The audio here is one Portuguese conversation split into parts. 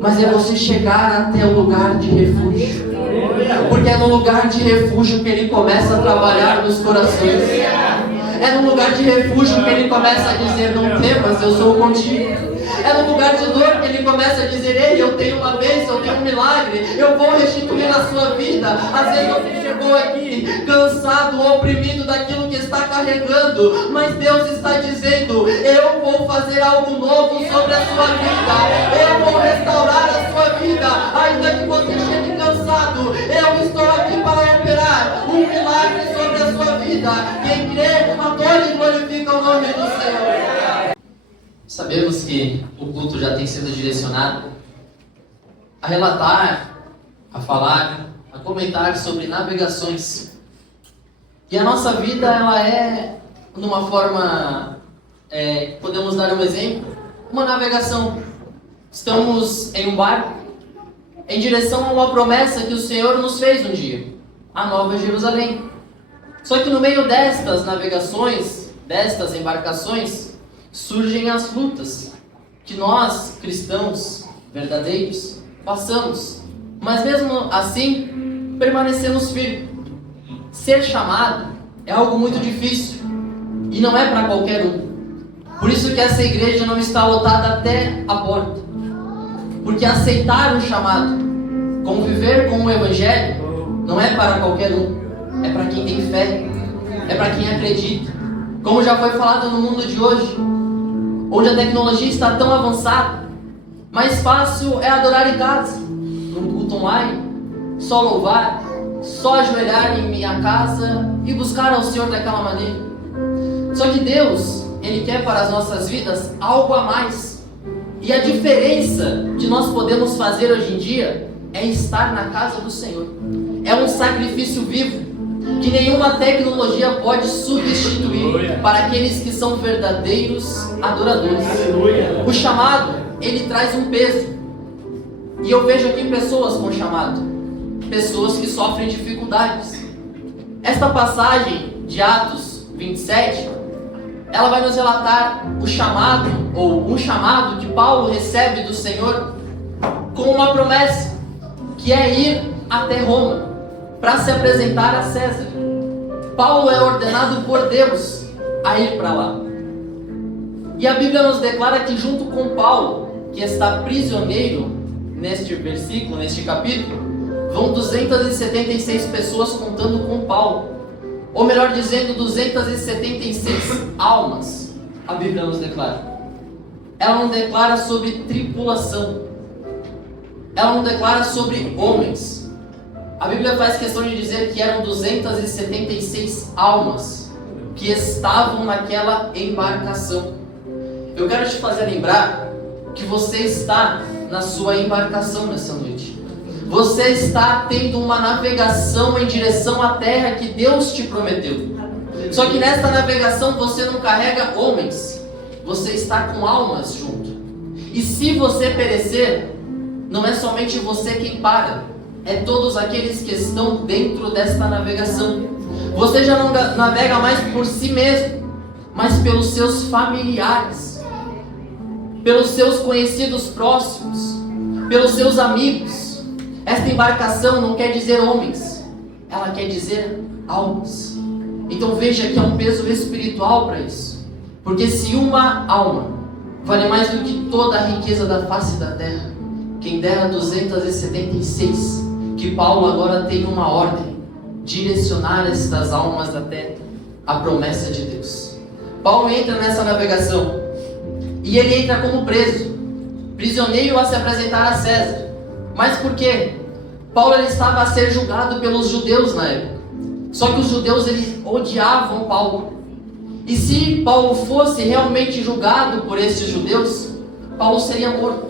mas é você chegar até o lugar de refúgio. Porque é no lugar de refúgio que Ele começa a trabalhar nos corações. É no lugar de refúgio que Ele começa a dizer: não temas, eu sou contigo. É no lugar de dor que Ele começa a dizer: ei, eu tenho uma bênção, eu tenho um milagre, eu vou restituir a sua vida. Às vezes você chegou aqui cansado ou oprimido daquilo que está carregando, mas Deus está dizendo: eu vou fazer algo novo sobre a sua vida, eu vou restaurar a sua vida. Ainda que você chegue cansado, eu estou aqui para operar um milagre sobre a sua vida. Quem crê, adore e glorifica o nome do Senhor. Sabemos que o culto já tem sido direcionado a relatar, a falar, a comentar sobre navegações. E a nossa vida, ela é, numa forma, podemos dar um exemplo, uma navegação. Estamos em um barco, em direção a uma promessa que o Senhor nos fez um dia, a Nova Jerusalém. Só que no meio destas navegações, destas embarcações, surgem as lutas que nós, cristãos verdadeiros, passamos. Mas mesmo assim, permanecemos firmes. Ser chamado é algo muito difícil e não é para qualquer um. Por isso que essa igreja não está lotada até a porta. Porque aceitar um chamado, conviver com o Evangelho, não é para qualquer um. É para quem tem fé, é para quem acredita. Como já foi falado no mundo de hoje, onde a tecnologia está tão avançada, mais fácil é adorar em casa, num culto online, só louvar, só ajoelhar em minha casa e buscar ao Senhor daquela maneira. Só que Deus, Ele quer para as nossas vidas algo a mais. E a diferença que nós podemos fazer hoje em dia é estar na casa do Senhor. É um sacrifício vivo que nenhuma tecnologia pode substituir para aqueles que são verdadeiros adoradores. O chamado, ele traz um peso. E eu vejo aqui pessoas com chamado, pessoas que sofrem dificuldades. Esta passagem de Atos 27, ela vai nos relatar o chamado, ou um chamado que Paulo recebe do Senhor com uma promessa, que é ir até Roma para se apresentar a César. Paulo é ordenado por Deus a ir para lá. E a Bíblia nos declara que junto com Paulo, que está prisioneiro neste versículo, neste capítulo, vão 276 pessoas contando com Paulo. Ou melhor dizendo, 276 almas, a Bíblia nos declara. Ela não declara sobre tripulação. Ela não declara sobre homens. A Bíblia faz questão de dizer que eram 276 almas que estavam naquela embarcação. Eu quero te fazer lembrar que você está na sua embarcação nessa noite. Você está tendo uma navegação em direção à terra que Deus te prometeu. Só que nesta navegação você não carrega homens, você está com almas junto. E se você perecer, não é somente você quem para, é todos aqueles que estão dentro desta navegação. Você já não navega mais por si mesmo, mas pelos seus familiares, pelos seus conhecidos próximos, pelos seus amigos. Esta embarcação não quer dizer homens, ela quer dizer almas. Então veja que há um peso espiritual para isso. Porque se uma alma vale mais do que toda a riqueza da face da terra, quem dera 276, que Paulo agora tem uma ordem, direcionar estas almas até a promessa de Deus. Paulo entra nessa navegação, e ele entra como preso, prisioneiro a se apresentar a César. Mas por quê? Paulo ele estava a ser julgado pelos judeus na época. Só que os judeus eles odiavam Paulo. E se Paulo fosse realmente julgado por esses judeus, Paulo seria morto.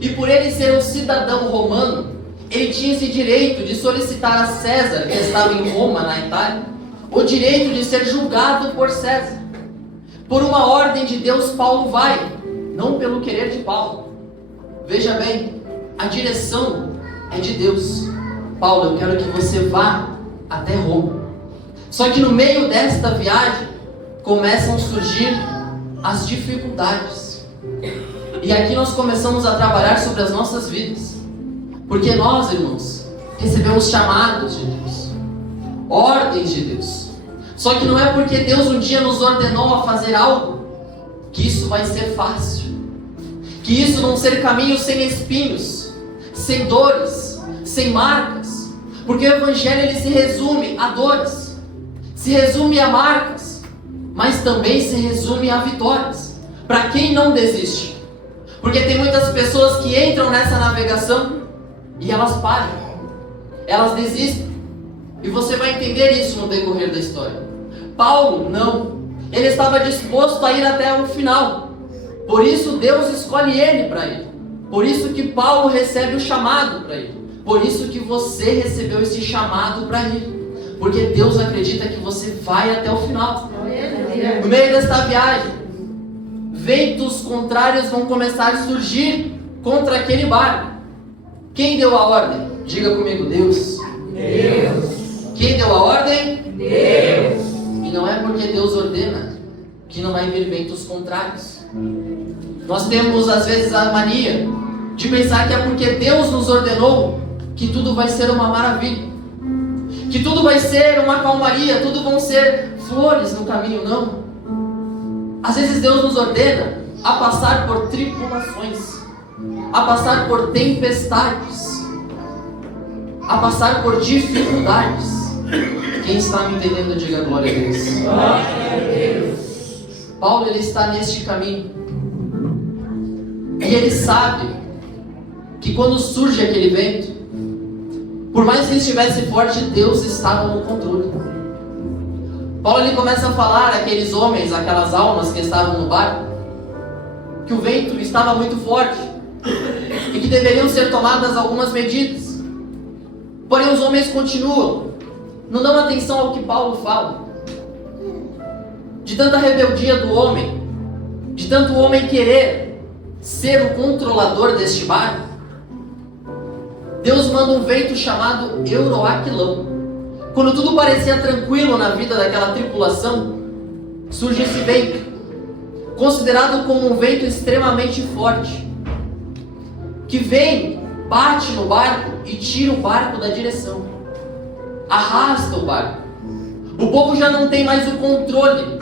E por ele ser um cidadão romano, ele tinha esse direito de solicitar a César, que estava em Roma, na Itália, o direito de ser julgado por César. Por uma ordem de Deus, Paulo vai, não pelo querer de Paulo. Veja bem, a direção é de Deus. Paulo, eu quero que você vá até Roma. Só que no meio desta viagem, começam a surgir as dificuldades. E aqui nós começamos a trabalhar sobre as nossas vidas. Porque nós, irmãos, recebemos chamados de Deus, ordens de Deus. Só que não é porque Deus um dia nos ordenou a fazer algo que isso vai ser fácil, que isso vão ser caminhos sem espinhos, sem dores, sem marcas. Porque o Evangelho ele se resume a dores, se resume a marcas, mas também se resume a vitórias, para quem não desiste. Porque tem muitas pessoas que entram nessa navegação e elas param, elas desistem. E você vai entender isso no decorrer da história. Paulo, não. Ele estava disposto a ir até o final. Por isso Deus escolhe ele para ir. Por isso que Paulo recebe o chamado para ir. Por isso que você recebeu esse chamado para ir. Porque Deus acredita que você vai até o final. No meio desta viagem, ventos contrários vão começar a surgir contra aquele barco. Quem deu a ordem? Diga comigo, Deus. Deus. Quem deu a ordem? Deus. E não é porque Deus ordena que não vai vir ventos contrários. Nós temos às vezes a mania de pensar que é porque Deus nos ordenou que tudo vai ser uma maravilha, que tudo vai ser uma calmaria, tudo vão ser flores no caminho. Não. Às vezes Deus nos ordena a passar por tribulações, a passar por tempestades, a passar por dificuldades. Quem está me entendendo, diga glória a Deus. Glória a Deus. Paulo ele está neste caminho e ele sabe que quando surge aquele vento, por mais que ele estivesse forte, Deus estava no controle. Paulo ele começa a falar àqueles homens, aquelas almas que estavam no barco, que o vento estava muito forte e que deveriam ser tomadas algumas medidas. Porém os homens continuam, não dão atenção ao que Paulo fala. De tanta rebeldia do homem, de tanto o homem querer ser o controlador deste barco, Deus manda um vento chamado Euroaquilão. Quando tudo parecia tranquilo na vida daquela tripulação, surge esse vento, considerado como um vento extremamente forte, que vem, bate no barco e tira o barco da direção, arrasta o barco. O povo já não tem mais o controle,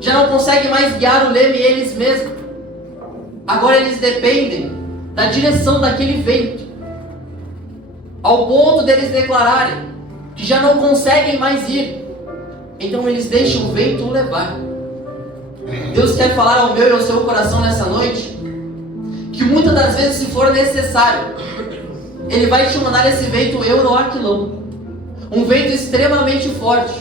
já não consegue mais guiar o leme eles mesmos. Agora eles dependem da direção daquele vento, ao ponto deles declararem que já não conseguem mais ir. Então eles deixam o vento levar. Deus quer falar ao meu e ao seu coração nessa noite que muitas das vezes, se for necessário, Ele vai te mandar esse vento Euroaquilão, um vento extremamente forte,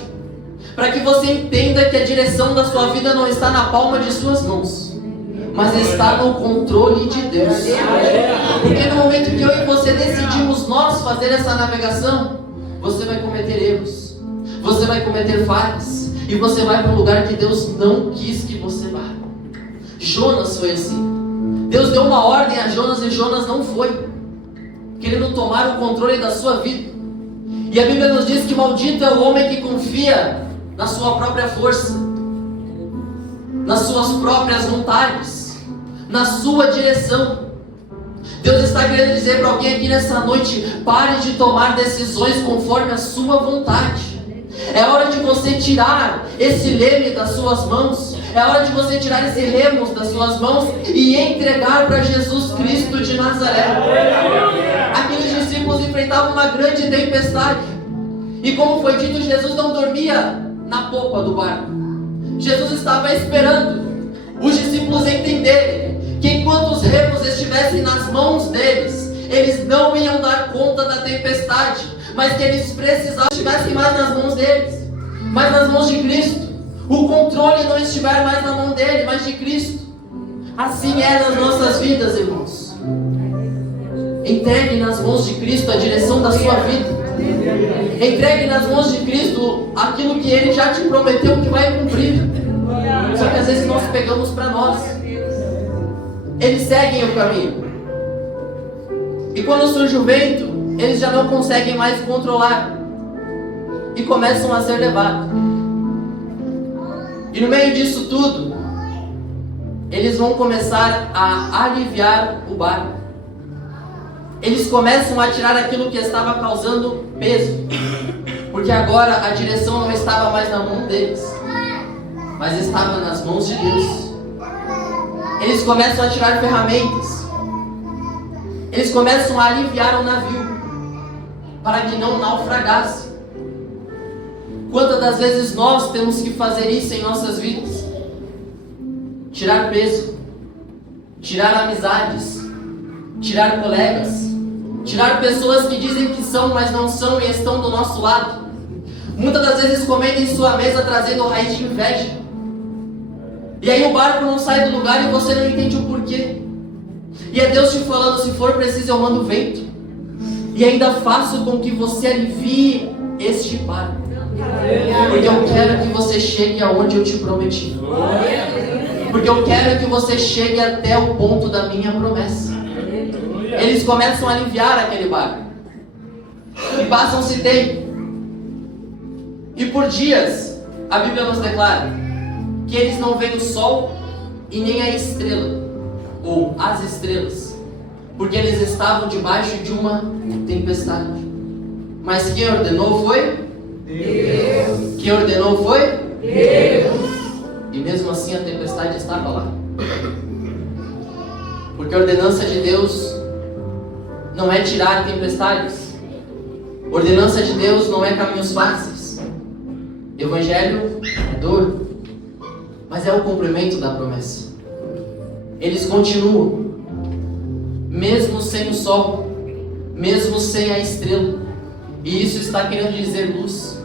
para que você entenda que a direção da sua vida não está na palma de suas mãos, mas está no controle de Deus. Porque no momento que eu e você decidimos nós fazer essa navegação, você vai cometer erros, você vai cometer falhas, e você vai para um lugar que Deus não quis que você vá. Jonas foi assim. Deus deu uma ordem a Jonas e Jonas não foi, querendo tomar o controle da sua vida. E a Bíblia nos diz que maldito é o homem que confia na sua própria força, nas suas próprias vontades, na sua direção. Deus está querendo dizer para alguém aqui nessa noite: pare de tomar decisões conforme a sua vontade. É hora de você tirar esse leme das suas mãos. É hora de você tirar esse remos das suas mãos e entregar para Jesus Cristo de Nazaré. Aqueles discípulos enfrentavam uma grande tempestade. E como foi dito, Jesus não dormia na popa do barco. Jesus estava esperando os discípulos entenderem que enquanto os remos estivessem nas mãos deles, eles não iam dar conta da tempestade, mas que eles precisavam estivessem mais nas mãos deles, mas nas mãos de Cristo. O controle não estiver mais na mão dele, mas de Cristo. Assim é nas nossas vidas, irmãos. Entregue nas mãos de Cristo a direção da sua vida. Entregue nas mãos de Cristo aquilo que Ele já te prometeu que vai cumprir. Só que às vezes nós pegamos para nós. Eles seguem o caminho. E quando surge o vento, eles já não conseguem mais controlar e começam a ser levados. E no meio disso tudo, eles vão começar a aliviar o barco. Eles começam a tirar aquilo que estava causando peso, porque agora a direção não estava mais na mão deles, mas estava nas mãos de Deus. Eles começam a tirar ferramentas, eles começam a aliviar o navio, para que não naufragasse. Quantas das vezes nós temos que fazer isso em nossas vidas? Tirar peso, tirar amizades, tirar colegas, tirar pessoas que dizem que são, mas não são e estão do nosso lado. Muitas das vezes comendo em sua mesa, trazendo raiz de inveja. E aí o barco não sai do lugar e você não entende o porquê. E é Deus te falando, se for preciso eu mando vento. E ainda faço com que você alivie este barco. Porque eu quero que você chegue aonde eu te prometi. Porque eu quero que você chegue até o ponto da minha promessa. Eles começam a aliviar aquele barco. E passam-se tempo. E por dias, a Bíblia nos declara que eles não veem o sol e nem a estrela, ou as estrelas, porque eles estavam debaixo de uma tempestade. Mas quem ordenou foi Deus. Quem ordenou foi Deus. E mesmo assim a tempestade estava lá. Porque a ordenança de Deus não é tirar tempestades. A ordenança de Deus não é caminhos fáceis. Evangelho é dor, mas é o cumprimento da promessa. Eles continuam, mesmo sem o sol, mesmo sem a estrela. E isso está querendo dizer luz.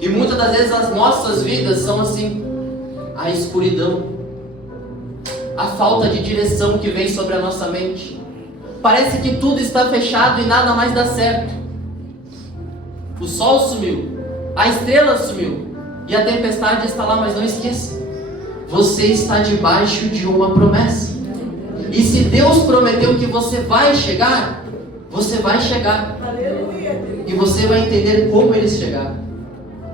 E muitas das vezes as nossas vidas são assim: a escuridão, a falta de direção que vem sobre a nossa mente. Parece que tudo está fechado e nada mais dá certo. O sol sumiu, a estrela sumiu e a tempestade está lá, mas não esqueça, você está debaixo de uma promessa. E se Deus prometeu que você vai chegar, você vai chegar. E você vai entender como eles chegaram.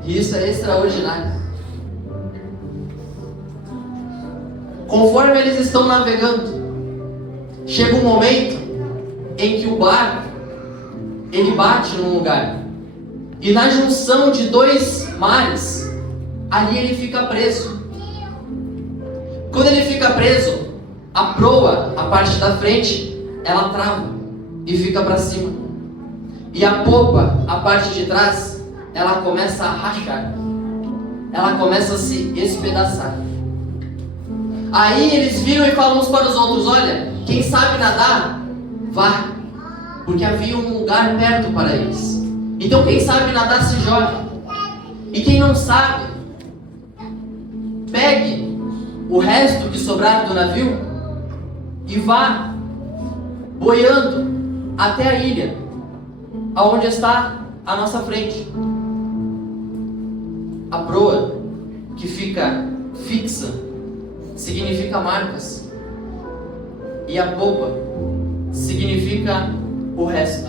E isso é extraordinário. Conforme eles estão navegando, chega um momento em que o barco, ele bate num lugar. E na junção de dois mares, ali ele fica preso. Quando ele fica preso, a proa, a parte da frente, ela trava e fica para cima. E a popa, a parte de trás, ela começa a rachar. Ela começa a se espedaçar. Aí eles viram e falam uns para os outros: olha, quem sabe nadar, vá. Porque havia um lugar perto para eles. Então quem sabe nadar se jogue. E quem não sabe, pegue o resto que sobrar do navio e vá boiando até a ilha, aonde está à nossa frente. A proa que fica fixa significa marcas, e a popa significa o resto.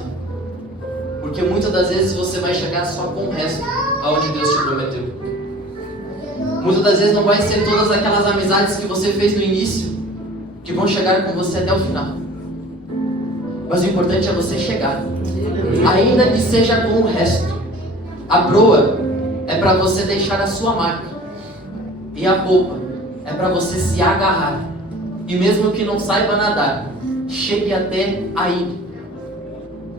Porque muitas das vezes você vai chegar só com o resto aonde Deus te prometeu. Muitas das vezes não vai ser todas aquelas amizades que você fez no início que vão chegar com você até o final. Mas o importante é você chegar, ainda que seja com o resto. A proa é para você deixar a sua marca, e a popa é para você se agarrar. E mesmo que não saiba nadar, chegue até a ilha.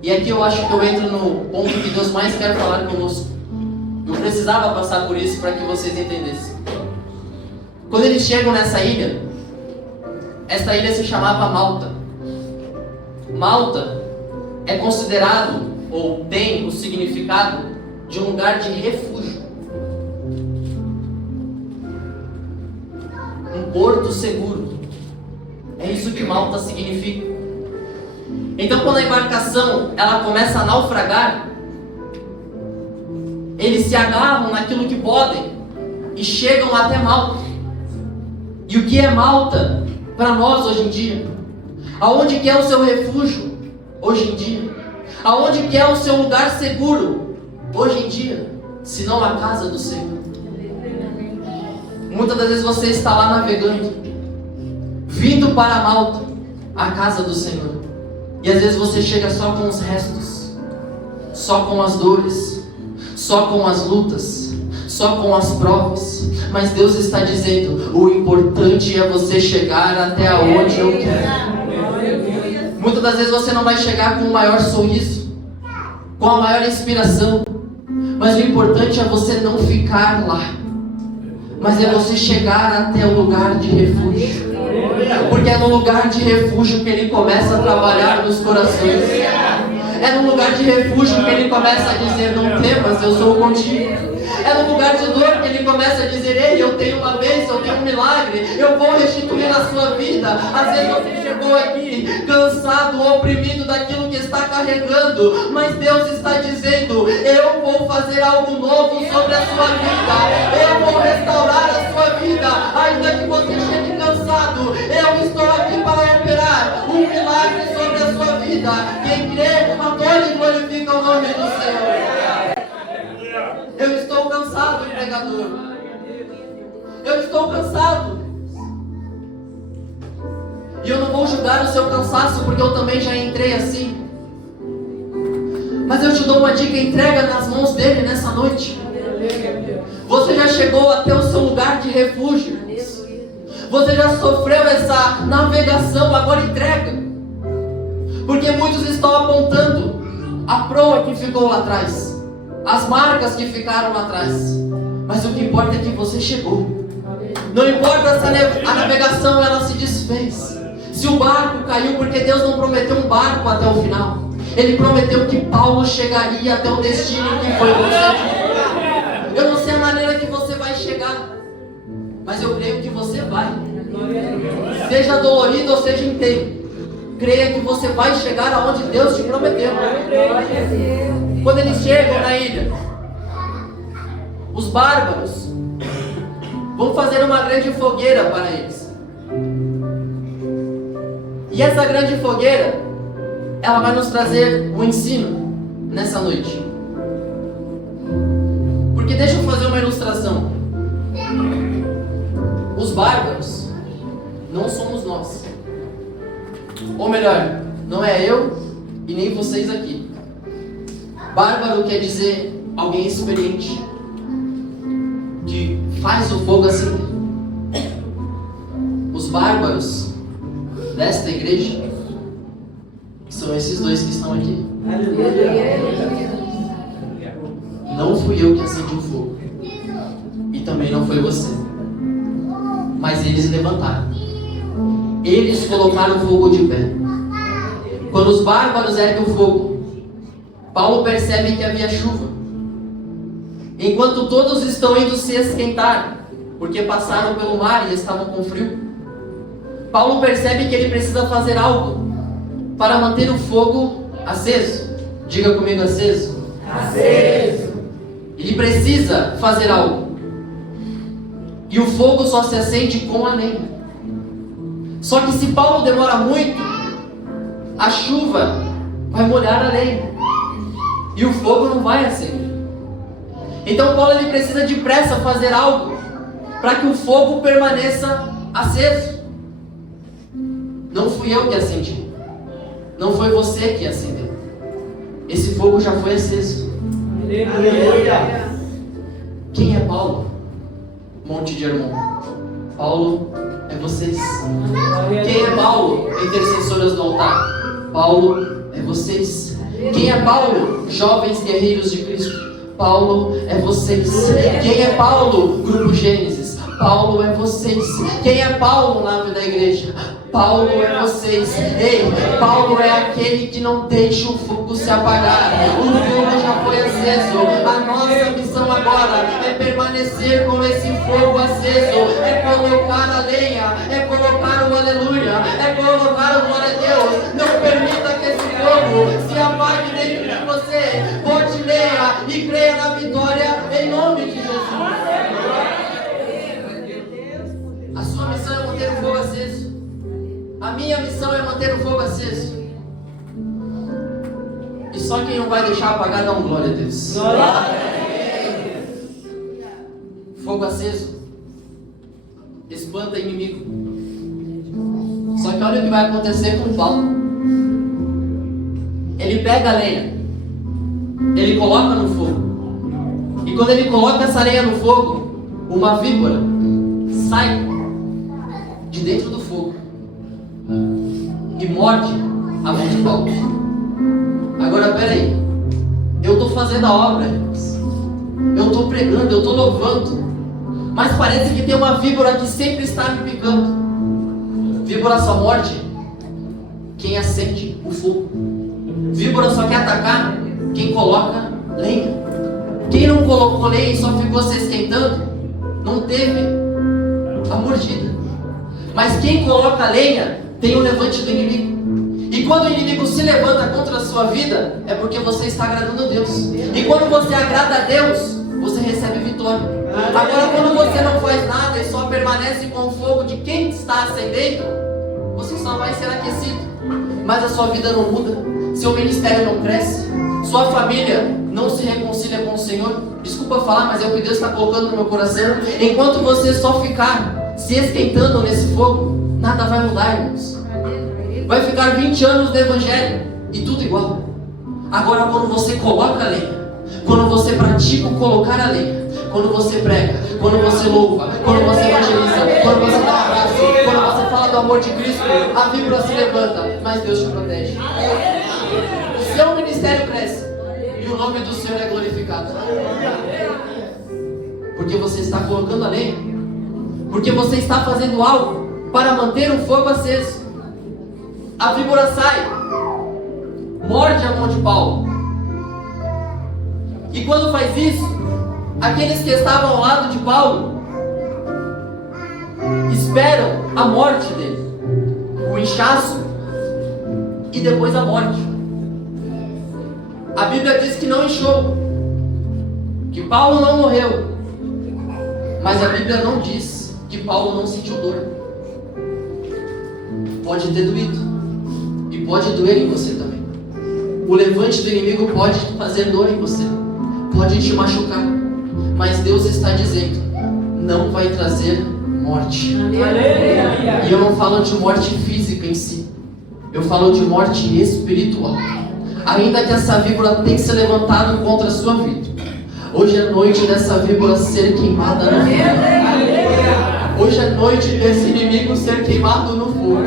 E aqui eu acho que eu entro no ponto que Deus mais quer falar conosco. Eu precisava passar por isso para que vocês entendessem. Quando eles chegam nessa ilha, esta ilha se chamava Malta. Malta é considerado, ou tem o significado, de um lugar de refúgio. Um porto seguro. É isso que Malta significa. Então quando a embarcação ela começa a naufragar, eles se agarram naquilo que podem e chegam até Malta. E o que é Malta para nós hoje em dia? Aonde que é o seu refúgio hoje em dia? Aonde que é o seu lugar seguro hoje em dia? Se não a casa do Senhor. Muitas das vezes você está lá navegando vindo para Malta, a casa do Senhor. E às vezes você chega só com os restos, só com as dores, só com as lutas, só com as provas. Mas Deus está dizendo: o importante é você chegar até onde eu quero. Muitas das vezes você não vai chegar com o maior sorriso, com a maior inspiração, mas o importante é você não ficar lá, mas é você chegar até o lugar de refúgio. Porque é no lugar de refúgio que Ele começa a trabalhar nos corações. É no lugar de refúgio que Ele começa a dizer: não temas, eu sou contigo. É no lugar de dor que Ele começa a dizer: ei, eu tenho uma bênção, eu tenho um milagre, eu vou restituir a sua vida. Às vezes você chegou aqui cansado, oprimido daquilo que está carregando, mas Deus está dizendo: eu vou fazer algo novo sobre a sua vida, eu vou restaurar a sua vida. Ainda que você chegue cansado, eu estou aqui para operar um milagre sobre a sua vida. Quem crê, adora e glorifica o nome do Senhor. Eu estou cansado, pregador. Eu estou cansado. E eu não vou julgar o seu cansaço, porque eu também já entrei assim. Mas eu te dou uma dica: entrega nas mãos dele nessa noite. Você já chegou até o seu lugar de refúgio. Você já sofreu essa navegação, agora entrega. Porque muitos estão apontando a proa que ficou lá atrás, as marcas que ficaram lá atrás. Mas o que importa é que você chegou. Não importa se a navegação ela se desfez, se o barco caiu, porque Deus não prometeu um barco até o final. Ele prometeu que Paulo chegaria até o destino que foi concedido. Eu não sei a maneira que você vai chegar, mas eu creio que você vai. Seja dolorido ou seja inteiro, creia que você vai chegar aonde Deus te prometeu. Quando eles chegam na ilha, os bárbaros vão fazer uma grande fogueira para eles. E essa grande fogueira, ela vai nos trazer um ensino nessa noite. Porque deixa eu fazer uma ilustração. Os bárbaros não somos nós. Ou melhor, não é eu e nem vocês aqui. Bárbaro quer dizer alguém experiente, que faz o fogo acender. Os bárbaros desta igreja são esses dois que estão aqui. Não fui eu que acendi o fogo, e também não foi você, mas eles levantaram. Eles colocaram o fogo de pé. Quando os bárbaros erguem o fogo, Paulo percebe que havia chuva. Enquanto todos estão indo se esquentar, porque passaram pelo mar e estavam com frio, Paulo percebe que ele precisa fazer algo para manter o fogo aceso. Diga comigo: aceso. Aceso. Ele precisa fazer algo. E o fogo só se acende com a lenha. Só que se Paulo demora muito, a chuva vai molhar a lenha e o fogo não vai acender. Então Paulo ele precisa depressa fazer algo para que o fogo permaneça aceso. Não fui eu que acendi, não foi você que acendeu. Esse fogo já foi aceso. Aleluia. Quem é Paulo? Monte de Hermon. Paulo é vocês. Quem é Paulo? Intercessoras do altar. Paulo é vocês. Quem é Paulo? Jovens guerreiros de Cristo. Paulo é vocês. Quem é Paulo? Grupo Gênesis. Paulo é vocês. Quem é Paulo na vida da igreja? Paulo é vocês. Ei, Paulo é aquele que não deixa o fogo se apagar. O fogo já foi aceso. A nossa missão agora é permanecer com esse fogo aceso. É colocar a lenha, é colocar o aleluia, é colocar o glória a Deus. Não permita que esse fogo se apague dentro de você. Volte, leia e creia na vitória em nome de Jesus. A sua missão é manter o fogo aceso. A minha missão é manter o fogo aceso. E só quem não vai deixar apagar dá um glória a Deus. Fogo aceso espanta inimigo. que olha o que vai acontecer com Paulo. Ele pega a lenha, ele coloca no fogo, e quando ele coloca essa lenha no fogo, uma víbora sai de dentro do fogo e morde a mão de Paulo. Agora peraí, eu estou fazendo a obra, irmãos, eu estou pregando, eu estou louvando, mas parece que tem uma víbora que sempre está me picando. Víbora só morde quem acende o fogo. Víbora só quer atacar quem coloca lenha. Quem não colocou lenha e só ficou se esquentando, não teve a mordida. Mas quem coloca lenha tem o levante do inimigo. E quando o inimigo se levanta contra a sua vida, é porque você está agradando a Deus. E quando você agrada a Deus, você recebe vitória. Agora, quando você não faz nada e só permanece com o fogo de quem está acendendo, você só vai ser aquecido, mas a sua vida não muda, seu ministério não cresce, sua família não se reconcilia com o Senhor. Desculpa falar, mas é o que Deus está colocando no meu coração. Enquanto você só ficar se esquentando nesse fogo, nada vai mudar, irmãos. Vai ficar 20 anos no evangelho e tudo igual. Agora, quando você coloca a lenha, quando você pratica o colocar a lenha, quando você prega, quando você louva, quando você evangeliza, quando você dá um abraço, quando você fala do amor de Cristo, a víbora se levanta, mas Deus te protege. O seu ministério cresce e o nome do Senhor é glorificado. Porque você está colocando a lenha, porque você está fazendo algo para manter o fogo aceso. A víbora sai, morde a mão de Paulo, e quando faz isso, aqueles que estavam ao lado de Paulo esperam a morte dele, o inchaço e depois a morte. A Bíblia diz que não inchou, que Paulo não morreu, mas a Bíblia não diz que Paulo não sentiu dor. Pode ter doído e pode doer em você também. O levante do inimigo pode fazer dor em você, pode te machucar, mas Deus está dizendo, não vai trazer morte. E eu não falo de morte física em si, eu falo de morte espiritual. Ainda que essa víbora tenha se levantado contra a sua vida, hoje é noite dessa víbora ser queimada no fogo. Hoje é noite desse inimigo ser queimado no fogo.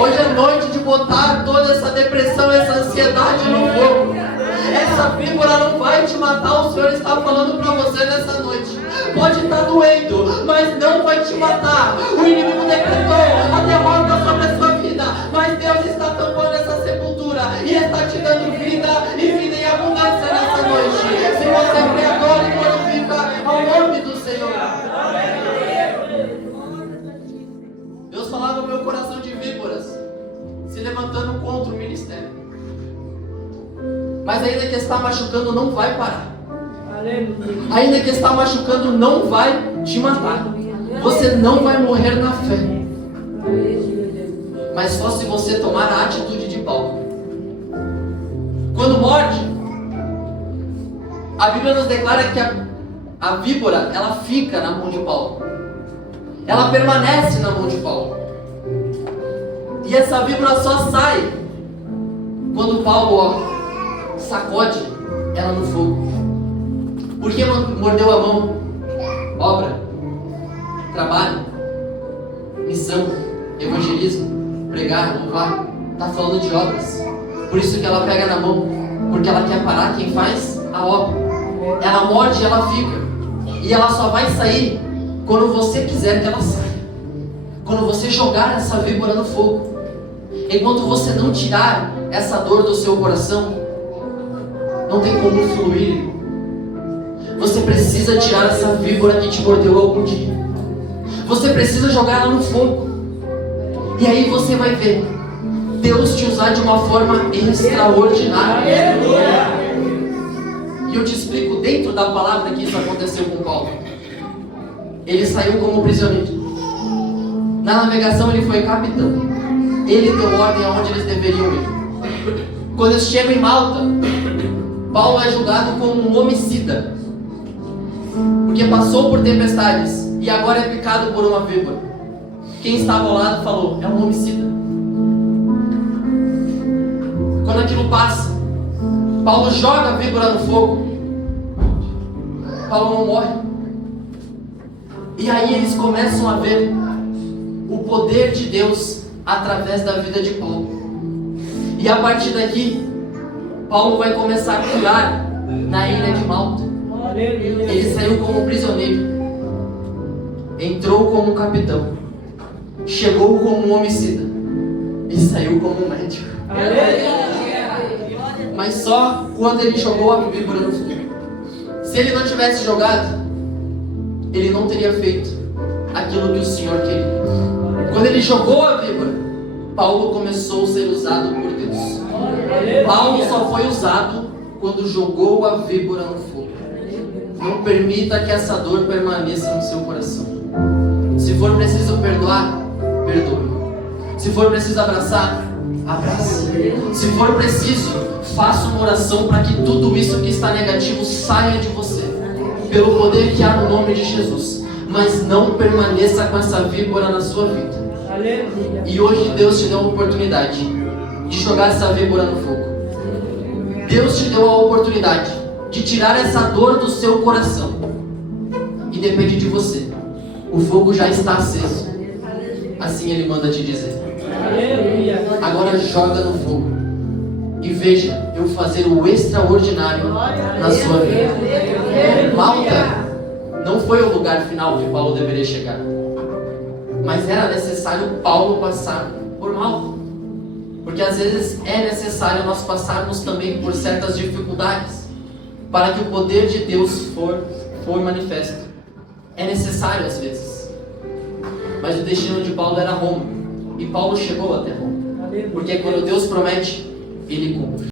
Hoje é noite de botar toda essa depressão, essa ansiedade no fogo. Essa víbora não vai te matar, o Senhor está falando para você nessa noite. Pode estar doendo, mas não vai te matar. O inimigo decretou a derrota sobre a sua vida, mas Deus está tampando essa sepultura e está te dando vida e vida em abundância nessa noite. Se você crê agora e glorifica ao nome do Senhor. Deus falava no meu coração de víboras se levantando contra o ministério. Mas ainda que está machucando, não vai parar. Ainda que está machucando, não vai te matar. Você não vai morrer na fé. Mas só se você tomar a atitude de Paulo. Quando morde, a Bíblia nos declara que a víbora, ela fica na mão de Paulo. Ela permanece na mão de Paulo. E essa víbora só sai quando Paulo sacode ela no fogo. Por que mordeu a mão? Obra, trabalho, missão, evangelismo, pregar, louvar. Está falando de obras. Por isso que ela pega na mão, porque ela quer parar quem faz a obra. Ela morde e ela fica. E ela só vai sair quando você quiser que ela saia. Quando você jogar essa víbora no fogo. Enquanto você não tirar essa dor do seu coração, não tem como fluir. Você precisa tirar essa víbora que te mordeu algum dia. Você precisa jogar ela no fogo. E aí você vai ver Deus te usar de uma forma extraordinária. E eu te explico dentro da palavra que isso aconteceu com Paulo. Ele saiu como prisioneiro. Na navegação ele foi capitão. Ele deu ordem aonde eles deveriam ir. Quando eles chegam em Malta, Paulo é julgado como um homicida, porque passou por tempestades e agora é picado por uma víbora. Quem estava ao lado falou: é um homicida. Quando aquilo passa, Paulo joga a víbora no fogo. Paulo não morre. E aí eles começam a ver o poder de Deus através da vida de Paulo. E a partir daqui, Paulo vai começar a curar na ilha de Malta. Ele saiu como prisioneiro, entrou como um capitão, chegou como um homicida e saiu como um médico. Mas só quando ele jogou a víbora no fogo. Se ele não tivesse jogado, ele não teria feito aquilo que o Senhor queria. Quando ele jogou a víbora, Paulo começou a ser usado por Deus. Paulo só foi usado quando jogou a víbora no fogo. Não permita que essa dor permaneça no seu coração. Se for preciso perdoar, perdoe. Se for preciso abraçar, abrace. Se for preciso, faça uma oração para que tudo isso que está negativo saia de você, pelo poder que há no nome de Jesus. Mas não permaneça com essa víbora na sua vida. E hoje Deus te deu a oportunidade de jogar essa víbora no fogo. Deus te deu a oportunidade de tirar essa dor do seu coração. E depende de você. O fogo já está aceso. Assim Ele manda te dizer. Agora joga no fogo e veja eu fazer o extraordinário na sua vida. Malta não foi o lugar final que Paulo deveria chegar, mas era necessário Paulo passar por Malta, porque às vezes é necessário nós passarmos também por certas dificuldades para que o poder de Deus for manifesto. É necessário às vezes, mas o destino de Paulo era Roma. E Paulo chegou até Roma. Porque quando Deus promete, Ele cumpre.